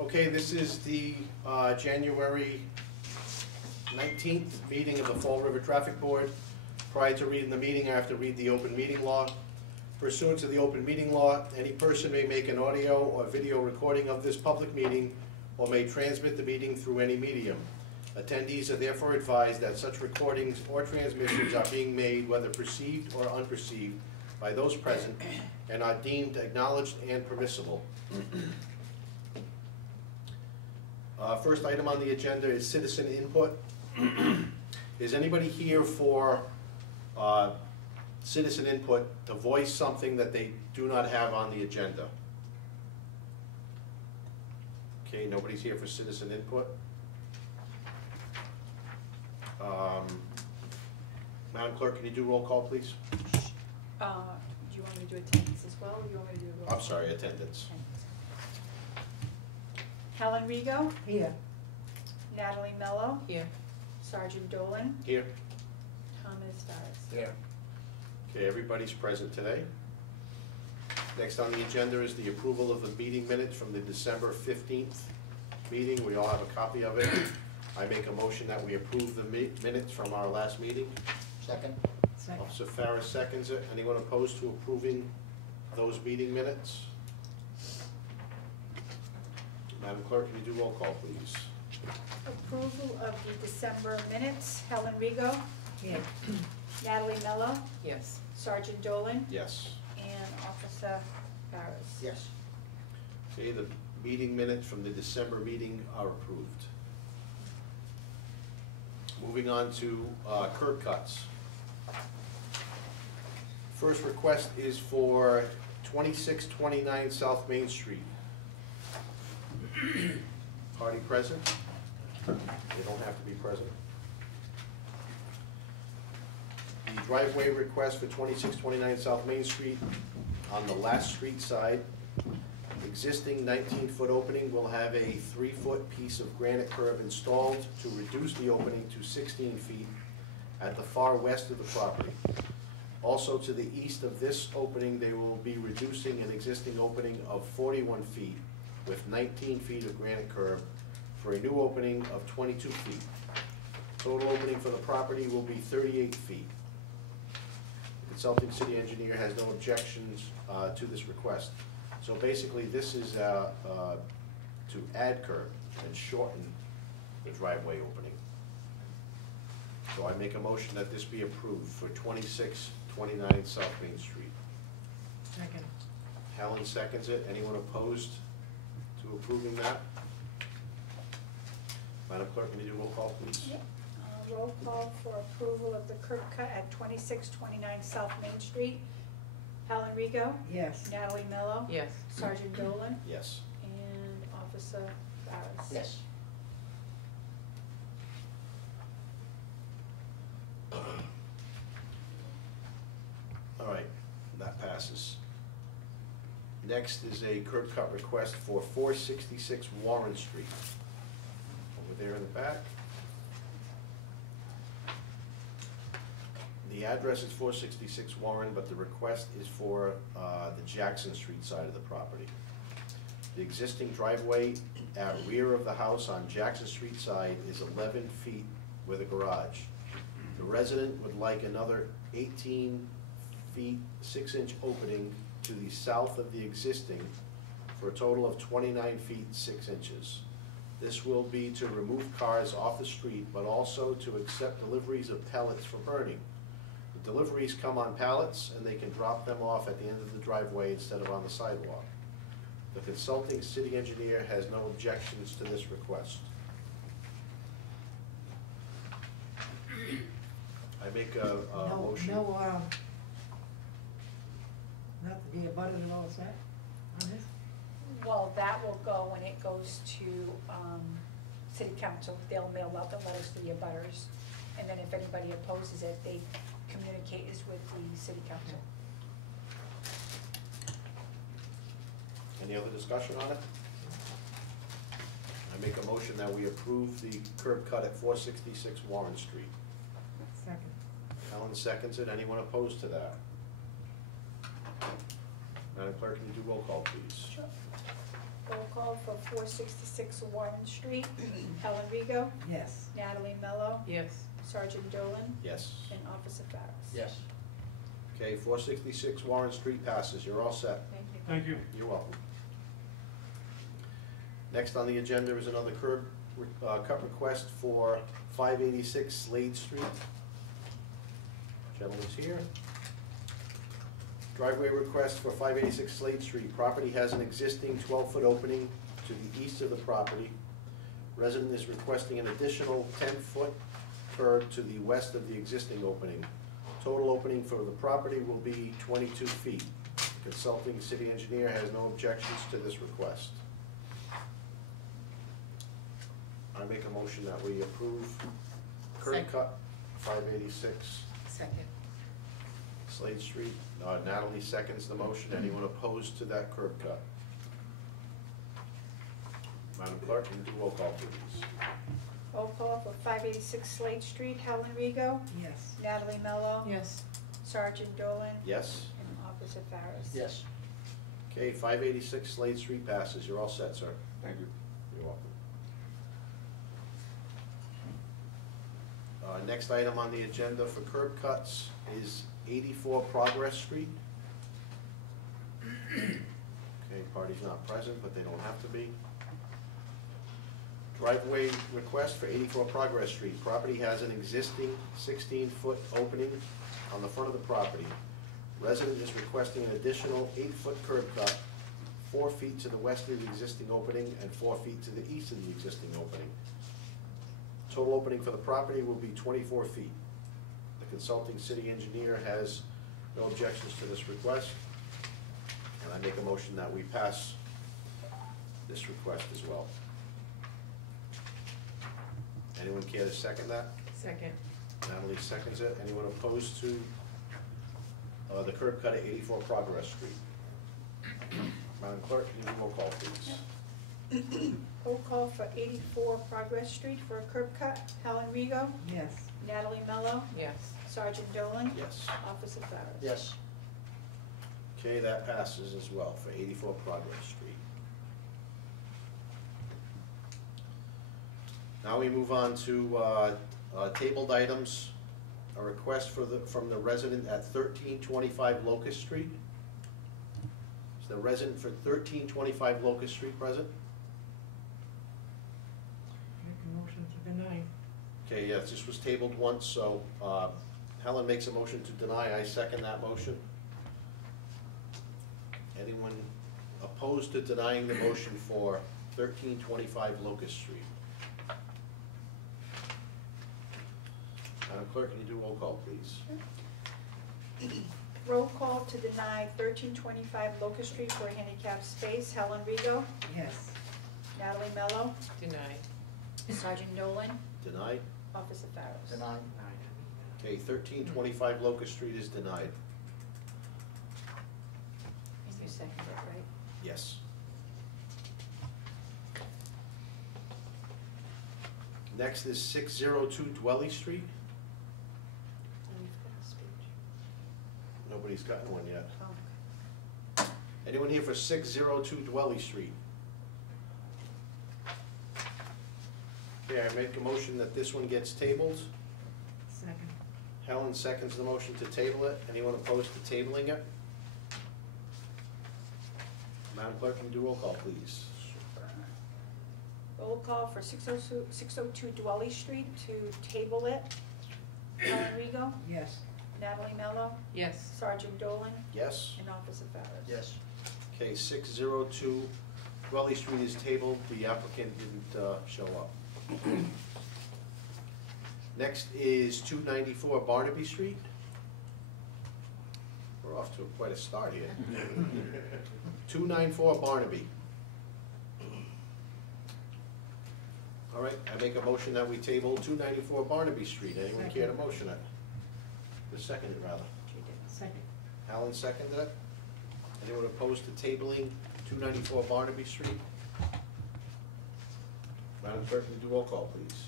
Okay, this is the January 19th meeting of the Fall River Traffic Board. Prior to reading the meeting, I have to read the open meeting law. Pursuant to the open meeting law, any person may make an audio or video recording of this public meeting or may transmit the meeting through any medium. Attendees are therefore advised that such recordings or transmissions are being made, whether perceived or unperceived, by those present and are deemed acknowledged and permissible. First item on the agenda is citizen input. Is anybody here for citizen input to voice something that they do not have on the agenda? Okay, nobody's here for citizen input. Madam Clerk, can you do roll call, please? Do you want me to do attendance as well, or do you want me to do roll call? I'm sorry, attendance. Helen Rigo? Here. Natalie Mello? Here. Sergeant Dolan? Here. Thomas Farris? Here. Okay, everybody's present today. Next on the agenda is the approval of the meeting minutes from the December 15th meeting. We all have a copy of it. I make a motion that we approve the minutes from our last meeting. Second. Second. Officer Farris seconds it. Anyone opposed to approving those meeting minutes? Madam Clerk, can you do roll call, please? Approval of the December minutes. Helen Rigo? Here. Natalie Mello? Yes. Sergeant Dolan? Yes. And Officer Farris? Yes. Okay, the meeting minutes from the December meeting are approved. Moving on to curb cuts. First request is for 2629 South Main Street. Party present? They don't have to be present. The driveway request for 2629 South Main Street on the last street side. Existing 19-foot opening will have a 3-foot piece of granite curb installed to reduce the opening to 16 feet at the far west of the property. Also to the east of this opening, they will be reducing an existing opening of 41 feet with 19 feet of granite curb for a new opening of 22 feet. Total opening for the property will be 38 feet. The consulting city engineer has no objections to this request. So basically this is to add curb and shorten the driveway opening. So I make a motion that this be approved for 2629 South Main Street. Second. Helen seconds it. Anyone opposed to approving that? Madam Clerk, can you do roll call, please? Yep. Roll call for approval of the curb cut at 2629 South Main Street. Helen Rigo? Yes. Natalie Mello? Yes. Sergeant Dolan? Yes. And Officer Farris? Yes. All right, that passes. Next is a curb cut request for 466 Warren Street. Over there in the back. The address is 466 Warren, but the request is for the Jackson Street side of the property. The existing driveway at rear of the house on Jackson Street side is 11 feet with a garage. The resident would like another 18 feet 6-inch opening to the south of the existing for a total of 29 feet 6 inches. This will be to remove cars off the street, but also to accept deliveries of pellets for burning. The deliveries come on pallets and they can drop them off at the end of the driveway instead of on the sidewalk. The consulting city engineer has no objections to this request. I make a motion. Not to be abutted and all that on this? Well, that will go when it goes to city council. They'll mail out the letters to the abutters. And then if anybody opposes it, they communicate is with the city council. Any other discussion on it? I make a motion that we approve the curb cut at 466 Warren Street. Second. Helen seconds it. Anyone opposed to that? Madam Clerk, can you do roll call, please? Sure. Roll call for 466 Warren Street. Helen Rigo, Yes. Natalie Mello, Yes. Sergeant Dolan, Yes. and Officer Farris. Yes. Okay, 466 Warren Street passes. You're all set. Thank you. Thank you. You're welcome. Next on the agenda is another curb cut request for 586 Slade Street. Gentleman's here. Driveway request for 586 Slade Street. Property has an existing 12-foot opening to the east of the property. Resident is requesting an additional 10-foot curb to the west of the existing opening. Total opening for the property will be 22 feet. Consulting city engineer has no objections to this request. I make a motion that we approve curb Second. cut 586 Second. Slade Street. Natalie seconds the motion. Anyone opposed to that curb cut? Madam Clerk, can you do roll call, please? Roll call for 586 Slade Street. Helen Rigo, Yes. Natalie Mello, Yes. Sergeant Dolan, Yes? and Officer Farris. Yes. Okay, 586 Slade Street passes. You're all set, sir. Thank you. You're welcome. Next item on the agenda for curb cuts is 84 Progress Street. Okay, party's not present, but they don't have to be. Driveway request for 84 Progress Street. Property has an existing 16-foot opening on the front of the property. Resident is requesting an additional 8-foot curb cut, 4 feet to the west of the existing opening and 4 feet to the east of the existing opening. Total opening for the property will be 24 feet. The consulting city engineer has no objections to this request, and I make a motion that we pass this request as well. Anyone care to second that? Second. Natalie seconds it. Anyone opposed to the curb cut at 84 Progress Street? Madam Clerk, can you do roll call, please? Roll call for 84 Progress Street for a curb cut. Helen Rigo, Yes. Natalie Mello, Yes. Sergeant Dolan, Yes. Officer Farris. Yes. Okay, that passes as well for 84 Progress Street. Now we move on to tabled items. A request from the resident at 1325 Locust Street. Is the resident for 1325 Locust Street present? Make a motion to deny. Okay, yes, this was tabled once, so Helen makes a motion to deny. I second that motion. Anyone opposed to denying the motion for 1325 Locust Street? Madam Clerk, can you do roll call, please? Roll call to deny 1325 Locust Street for a handicapped space. Helen Rigo, Yes. Natalie Mello, Denied. Sergeant Dolan, Denied? Officer Farris. Denied. Okay, 1325 Locust Street is denied. And you second it, right? Yes. Next is 602 Dwelly Street. And you've got a speech. Nobody's gotten one yet. Oh. Anyone here for 602 Dwelly Street? Okay, I make a motion that this one gets tabled. Second. Helen seconds the motion to table it. Anyone opposed to tabling it? Madam Clerk, can you do roll call, please? Roll call for 602 Dwelly Street to table it. Helen Rigo, Yes. Natalie Mello, Yes. Sergeant Dolan, Yes? and Officer Farris. Yes. Okay, 602 Dwelly Street is tabled. The applicant didn't show up. Next is 294 Barnaby Street. We're off to quite a start here. 294 Barnaby. All right, I make a motion that we table 294 Barnaby Street. Anyone care to motion it? The second, rather. She did. Second. Alan seconded it. Anyone opposed to tabling 294 Barnaby Street? Madam Clerk, can you do roll call, please?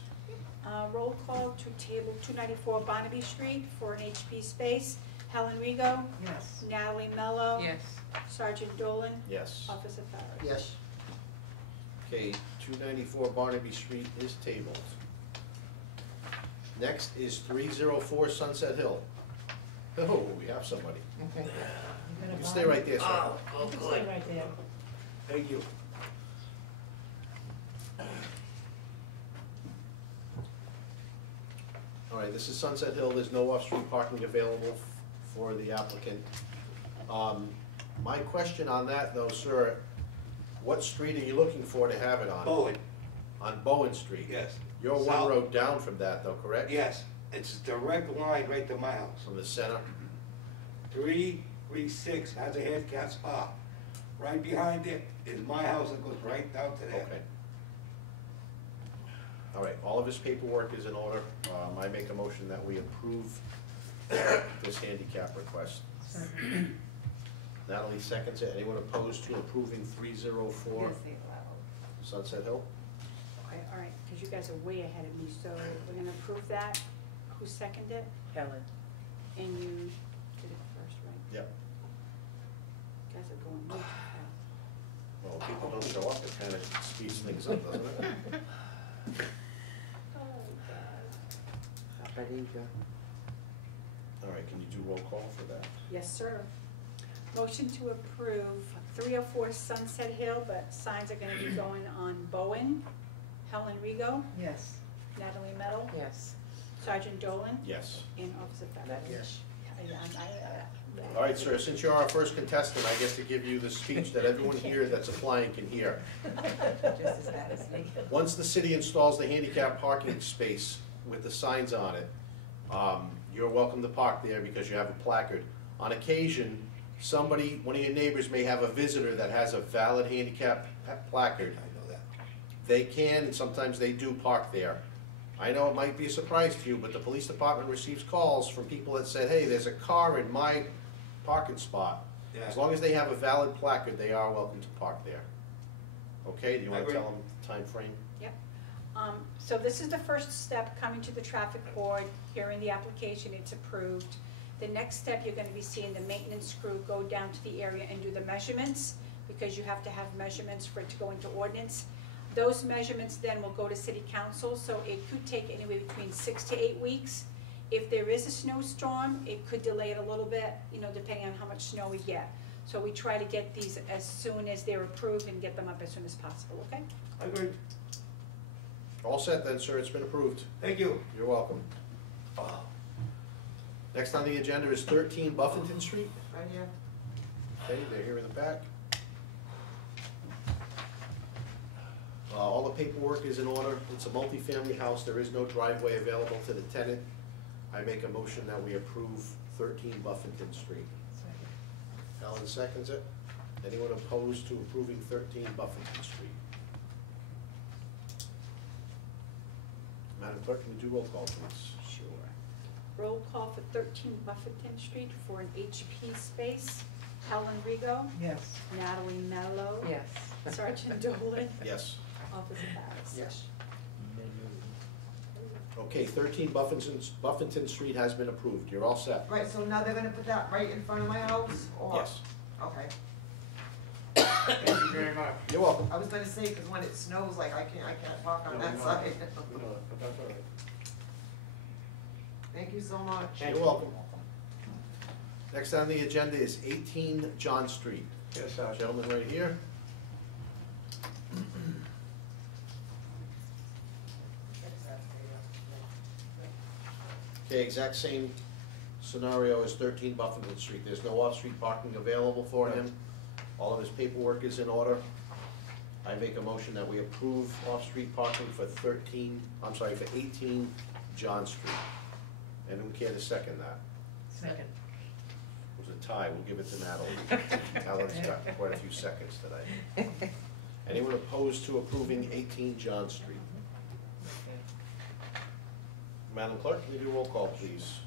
Roll call to table 294 Barnaby Street for an HP space. Helen Rigo, Yes. Natalie Mello, Yes. Sergeant Dolan, Yes. Officer Farris. Yes. Okay, 294 Barnaby Street is tabled. Next is 304 Sunset Hill. Oh, we have somebody. Okay. You can stay right there, sir. You can stay right there. Thank you. All right, this is Sunset Hill. There's no off-street parking available for the applicant. My question on that though, sir, what street are you looking for to have it on? Bowen, On Bowen Street? yes. You're one South- road down from that though, correct? Yes, it's a direct line right to my house. From the center? 336 has a handicap spot. Right behind it is my house that goes right down to there. Okay. All right, all of his paperwork is in order. I make a motion that we approve this handicap request. Second. Natalie seconds it. Anyone opposed to approving 304 Yes, they allow. Sunset Hill? Okay, all right, because you guys are way ahead of me, so we're gonna approve that. Who seconded it? Helen. And you did it first, right? Yep. You guys are going way too fast. Well, if people don't show up, it kind of speeds things up, doesn't it? Oh, God. All right, can you do roll call for that? Yes, sir. Motion to approve 304 Sunset Hill, but signs are gonna be going on Bowen, Helen Rigo, Yes. Natalie Meadow, Yes. Sergeant Dolan, Yes. and Officer Fett. Yes. All right, sir, since you're our first contestant, I guess to give you the speech that everyone here that's applying can hear. Just as bad as me. Once the city installs the handicap parking space with the signs on it, you're welcome to park there because you have a placard. On occasion, somebody, one of your neighbors may have a visitor that has a valid handicap placard. I know that. They can, and sometimes they do park there. I know it might be a surprise to you, but the police department receives calls from people that said, hey, there's a car in my parking spot. Yeah. As long as they have a valid placard, they are welcome to park there. Okay, do you I wanna agree. tell them the time frame? Yep. So this is the first step coming to the traffic board, hearing the application, it's approved. The next step, you're gonna be seeing the maintenance crew go down to the area and do the measurements, because you have to have measurements for it to go into ordinance. Those measurements then will go to city council, so it could take anywhere between 6 to 8 weeks. If there is a snowstorm, it could delay it a little bit, depending on how much snow we get. So we try to get these as soon as they're approved and get them up as soon as possible, okay? I agree. All set then, sir, it's been approved. Thank you. You're welcome. Oh, Next on the agenda is 13 Buffington Street. Right here. Okay, they're here in the back. All the paperwork is in order. It's a multifamily house. There is no driveway available to the tenant. I make a motion that we approve 13 Buffington Street. Second. Alan seconds it. Anyone opposed to approving 13 Buffington Street? Madam Clerk, can you do roll call, please? Sure. Roll call for 13 Buffington Street for an HP space. Helen Rigo, Yes. Natalie Mello. Yes. Sergeant Dolan, Yes. Officer Harris. Yes. Okay, 13 Buffington Street has been approved. You're all set. Right, so now they're gonna put that right in front of my house, or? Yes. Okay. thank you very much. You're welcome. I was gonna say, cause when it snows, like, I can't park on that side. No, but that's all right. Thank you so much. You're welcome. Next on the agenda is 18 John Street. Yes, Sergeant. Gentleman right here. Okay, exact same scenario as 13 Buffington Street. There's no off-street parking available for him. All of his paperwork is in order. I make a motion that we approve off-street parking for 18 John Street. Anyone care to second that? Second. It was a tie, we'll give it to Natalie. Natalie's got quite a few seconds today. Anyone opposed to approving 18 John Street? Madam Clerk, can you do roll call, please?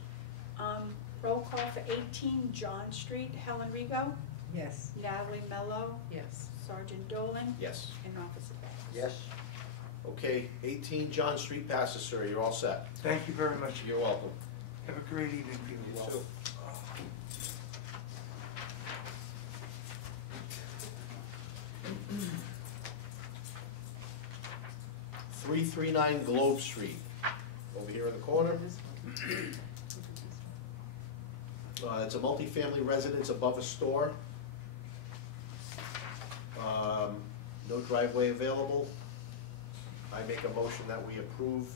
Roll call for 18 John Street, Helen Rigo, Yes. Natalie Mello, Yes. Sergeant Dolan, Yes. and Officer Harris. Yes. Okay, 18 John Street passes, sir, you're all set. Thank you very much. You're welcome. Have a great evening, people. You too. 339 Globe Street, over here in the corner. It's a multifamily residence above a store. No driveway available. I make a motion that we approve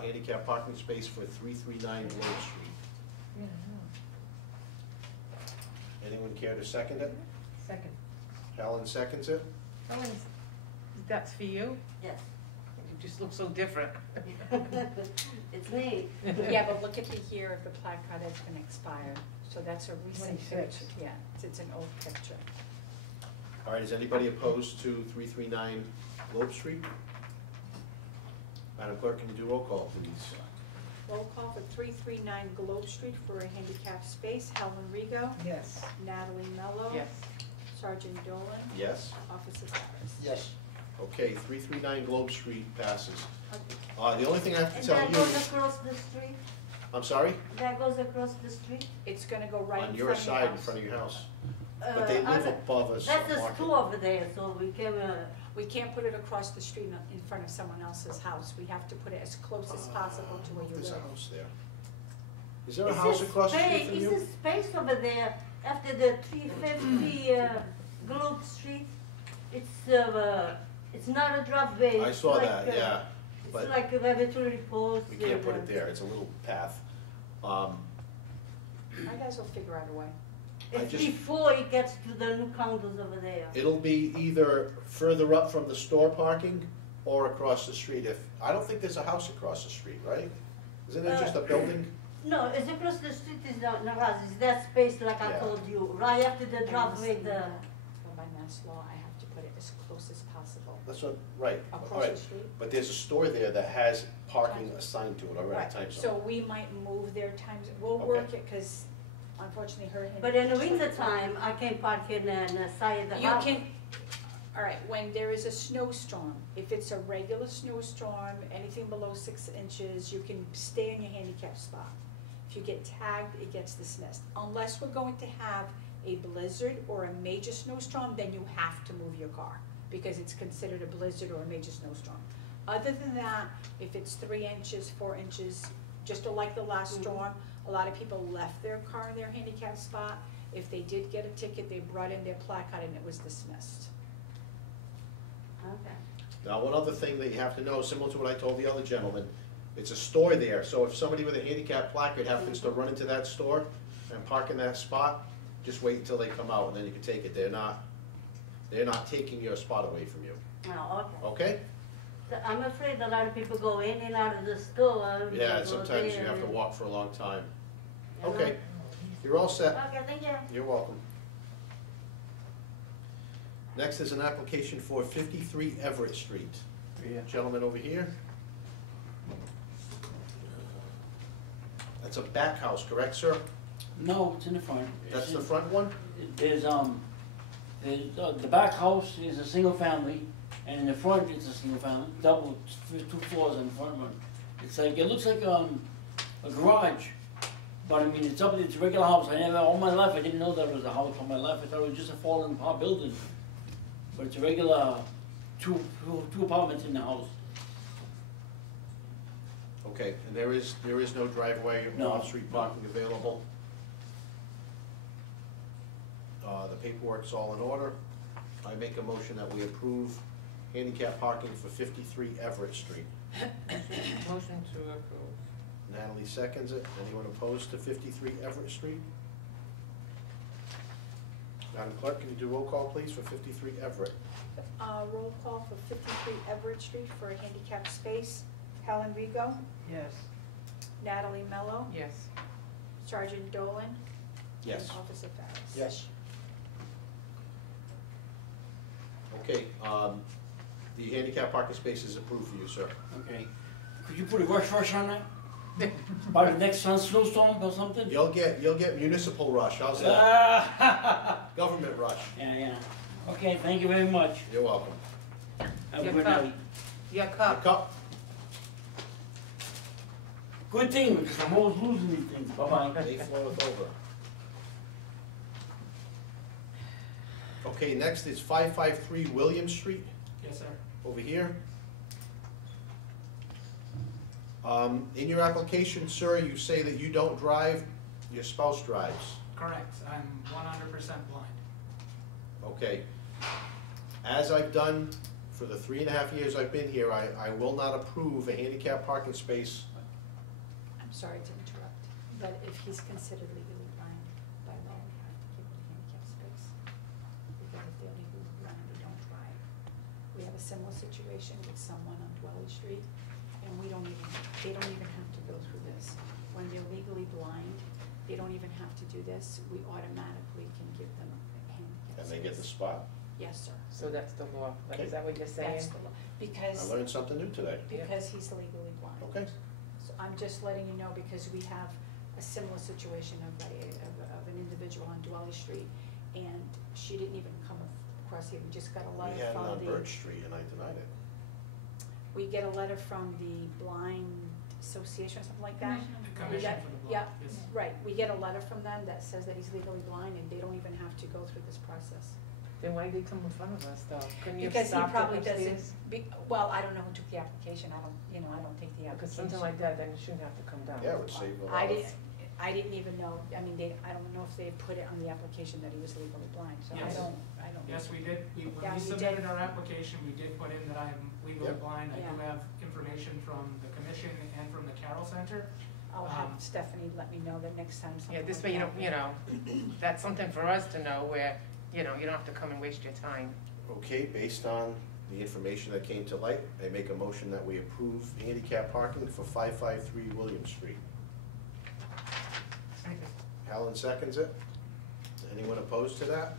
handicap parking space for 339 Globe Street. Yeah, Anyone care to second it? second. Helen seconds it. That's for you? Yes. You just look so different. It's me. Yeah, but look at the year of the placard that's been expired, so that's a recent 26. picture, yeah, it's an old picture. All right, is anybody opposed to 339 Globe Street? Madam Clerk, can you do roll call, please? Roll call for 339 Globe Street for a handicap space, Helen Rigo, Yes. Natalie Mello. Yes. Sergeant Dolan, Yes? Officer Harris. Yes. Okay, 339 Globe Street passes. Okay. The only thing I have to And tell that you goes is, across the street? I'm sorry? That goes across the street? It's gonna go right in On front your of your side, in house. front of your house. But they live above us. That's a school over there, so we can, We can't put it across the street in front of someone else's house, we have to put it as close as possible to where you There's a live. house there. Is there a house across the street from Is you? a space over there after the 350 Globe Street? It's not a driveway. I it's saw like, that, yeah. But It's like a lavatory post. we can't put it there, it's a little path. My guys will figure out a way. I It's just- before it gets to the new condos over there. It'll be either further up from the store parking or across the street. I don't think there's a house across the street, right? Isn't it just a building? No, it's across the street is not no house, it's that space like I Yeah. told you, right after the driveway, the, But by mass law, I have to put it as close as possible. That's what, right, all Across the right. street? But there's a store there that has parking assigned to it already, Right, time so zone. we might move their times, we'll Okay. work it, cause unfortunately her. but in the winter time, I can park in the side of the You house. can, all right, when there is a snowstorm, if it's a regular snowstorm, anything below 6 inches, you can stay in your handicap spot. If you get tagged, it gets dismissed. Unless we're going to have a blizzard or a major snowstorm, then you have to move your car, because it's considered a blizzard or a major snowstorm. Other than that, if it's 3 inches, 4 inches, just like the last storm, a lot of people left their car in their handicap spot. If they did get a ticket, they brought in their placard and it was dismissed. Okay. Now, one other thing that you have to know, similar to what I told the other gentleman, it's a store there, so if somebody with a handicap placard happens to run into that store and park in that spot, just wait until they come out and then you can take it. They're not taking your spot away from you, Oh, okay. okay? So I'm afraid a lot of people go in and out of the store. and Yeah, go sometimes you there have to and- walk for a long time. you know? Okay, you're all set. Okay, thank you. You're welcome. Next is an application for 53 Everett Street. Gentleman over here. That's a back house, correct, sir? No, it's in the front. That's It's the in- front one? There's, the back house is a single family, and in the front it's a single family, double, 2 floors in the front one. It's like, it looks like, a garage, but I mean, it's a regular house. All my life, I didn't know that was a house all my life. I thought it was just a fallen apart building. But it's a regular, two apartments in the house. Okay, and there is no driveway or No. off-street parking available. The paperwork's all in order. I make a motion that we approve handicap parking for 53 Everett Street. Motion to approve. Natalie seconds it. Anyone opposed to 53 Everett Street? Madam Clerk, can you do roll call, please, for 53 Everett? Roll call for 53 Everett Street for a handicap space. Helen Rigo, Yes. Natalie Mello, Yes. Sergeant Dolan, Yes. and Officer Farris. Yes. Okay, the handicap parking space is approved for you, sir. Okay. Could you put a rush on that? By the next snowstorm or something? You'll get municipal rush, how's that? Ah, Government rush. yeah. Okay, thank you very much. You're welcome. Have a Your good cup. night. Your Your cup. cup? Good thing, because I'm always losing these things. Bye-bye. They floweth over. Okay, next is 553 William Street, Yes, sir. over here. In your application, sir, you say that you don't drive, your spouse drives. Correct, I'm 100% blind. Okay. As I've done for the 3.5 years I've been here, I will not approve a handicap parking space. I'm sorry to interrupt, but if he's considered legally blind, by law, we have to give him a handicap space. Because if they're legally blind, they don't drive. We have a similar situation with someone on Dwelly Street, and they don't even have to go through this. When they're legally blind, they don't even have to do this, we automatically can give them a handicap space. And they get the spot. Yes, sir. So that's the law, like, Okay. is that what you're saying? That's the law, I because, learned something new today. because he's legally blind. Okay. So I'm just letting you know, because we have a similar situation of an individual on Dwelly Street, and she didn't even come across here, we just got a letter We had it from on the. Birch Street and I denied it. We get a letter from the Blind Association or something like that. The We Commission got- for the Yeah, Blind, yes. right, we get a letter from them that says that he's legally blind, and they don't even have to go through this process. Then why did they come in front of us, though? Couldn't you have Because he stopped it probably upstairs? doesn't, well, I don't know who took the application, I don't take the application. Because something like that, then you shouldn't have to come down. Yeah, it would save a lot of. I didn't even know, I mean, I don't know if they put it on the application that he was legally blind, so I Yes. don't. Yes, we did, when Yeah, we you submitted did. our application, we did put in that I am legally Yep. blind. I do Yeah. have information from the commission and from the Carroll Center. I'll have Stephanie let me know that next time something Yeah, this like way, that. you know, that's something for us to know where, you know, you don't have to come and waste your time. Okay, based on the information that came to light, I make a motion that we approve handicap parking for 553 William Street. Helen seconds it. Anyone opposed to that?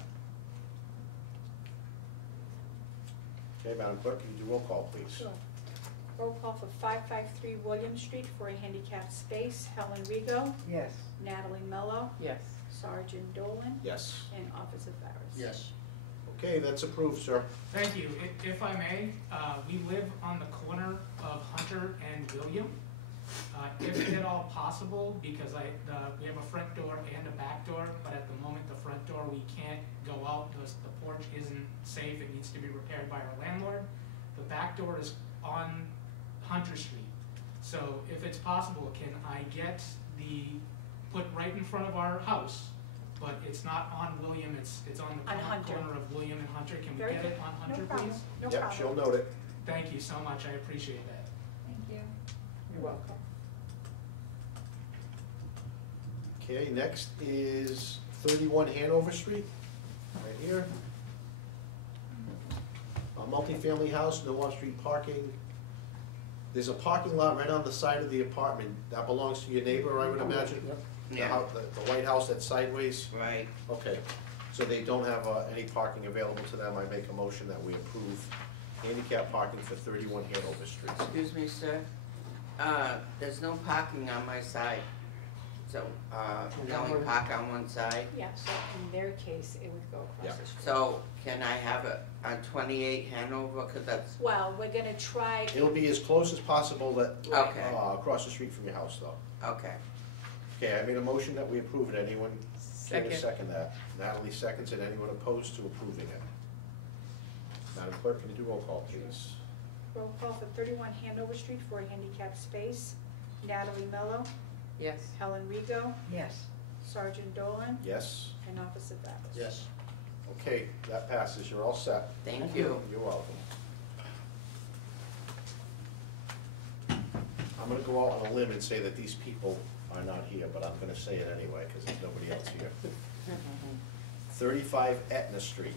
Okay, Madam Clerk, can you do roll call, please? Sure. Roll call for 553 William Street for a handicapped space. Helen Rigo, Yes. Natalie Mello, Yes. Sergeant Dolan, Yes. and Officer Farris. Yes. Okay, that's approved, sir. Thank you. If I may, we live on the corner of Hunter and William. If at all possible, because we have a front door and a back door, but at the moment, the front door, we can't go out, the porch isn't safe, it needs to be repaired by our landlord. The back door is on Hunter Street. So if it's possible, can I get put right in front of our house, but it's not on William, it's on the On Hunter. corner of William and Hunter, can we Very get good. it on Hunter, No problem. please? No Yep, problem. she'll note it. Thank you so much, I appreciate that. Thank you. You're welcome. Okay, next is 31 Hanover Street, right here. A multifamily house, no on-street parking. There's a parking lot right on the side of the apartment. That belongs to your neighbor, I would imagine? The Yeah. house, the white house that's sideways? Right. Okay, so they don't have any parking available to them. I make a motion that we approve handicap parking for 31 Hanover Street. Excuse me, sir. There's no parking on my side. So, we only park on one side. Yeah, so in their case, it would go Yeah. across the street. So, can I have it on 28 Hanover? Cause that's, Well, we're gonna try, It'll be as close as possible that, okay, across the street from your house though. okay. Okay, I made a motion that we approve it. Anyone care to Second. second that? Natalie seconds it. Anyone opposed to approving it? Madam Clerk, can you do roll call, please? roll call for 31 Hanover Street for a handicapped space. Natalie Mello, Yes. Helen Rigo, Yes. Sergeant Dolan, Yes? and Officer Farris. Yes. Okay, that passes. You're all set. Thank you. You're welcome. I'm gonna go out on a limb and say that these people are not here, but I'm gonna say it anyway, because there's nobody else here. 35 Etna Street.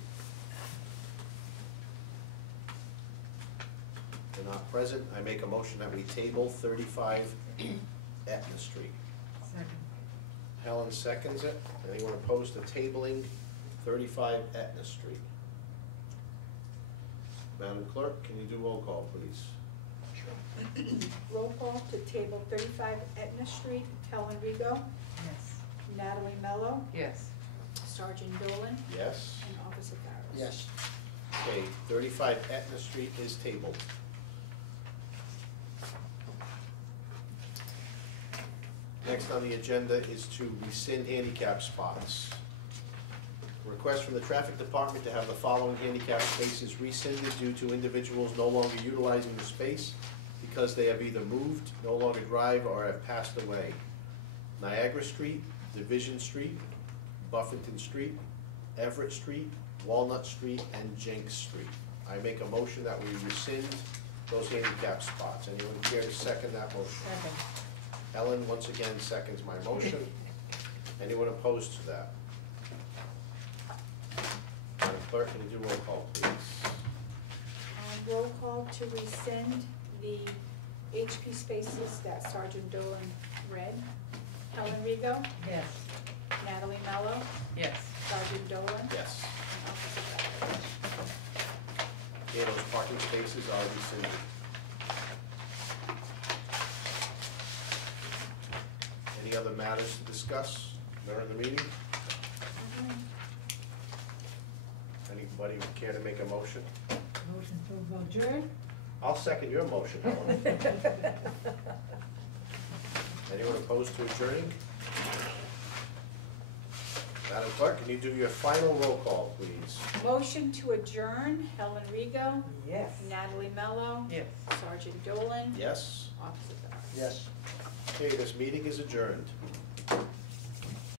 They're not present. I make a motion that we table 35 Etna Street. Second. Helen seconds it. Anyone opposed to tabling 35 Etna Street? Madam Clerk, can you do roll call, please? Roll call to table 35 Etna Street. Helen Rigo, Yes. Natalie Mello, Yes. Sergeant Dolan, Yes? and Officer Farris. Yes. Okay, 35 Etna Street is tabled. Next on the agenda is to rescind handicap spots. Request from the traffic department to have the following handicap spaces rescinded due to individuals no longer utilizing the space because they have either moved, no longer drive, or have passed away. Niagara Street, Division Street, Buffington Street, Everett Street, Walnut Street, and Jenks Street. I make a motion that we rescind those handicap spots. Anyone care to second that motion? Second. Ellen, once again, seconds my motion. Anyone opposed to that? Madam Clerk, can you do roll call, please? Roll call to rescind the HP spaces that Sergeant Dolan read. Helen Rigo, Yes. Natalie Mello, Yes. Sergeant Dolan, Yes. and Officer Ballard. Okay, those parking spaces are rescinded. Any other matters to discuss during the meeting? Anybody care to make a motion? Motion to adjourn? I'll second your motion, Helen. Anyone opposed to adjourning? Madam Clerk, can you do your final roll call, please? Motion to adjourn, Helen Rigo, Yes. Natalie Mello, Yes. Sergeant Dolan, Yes? Officer Ballard. Yes. Okay, this meeting is adjourned.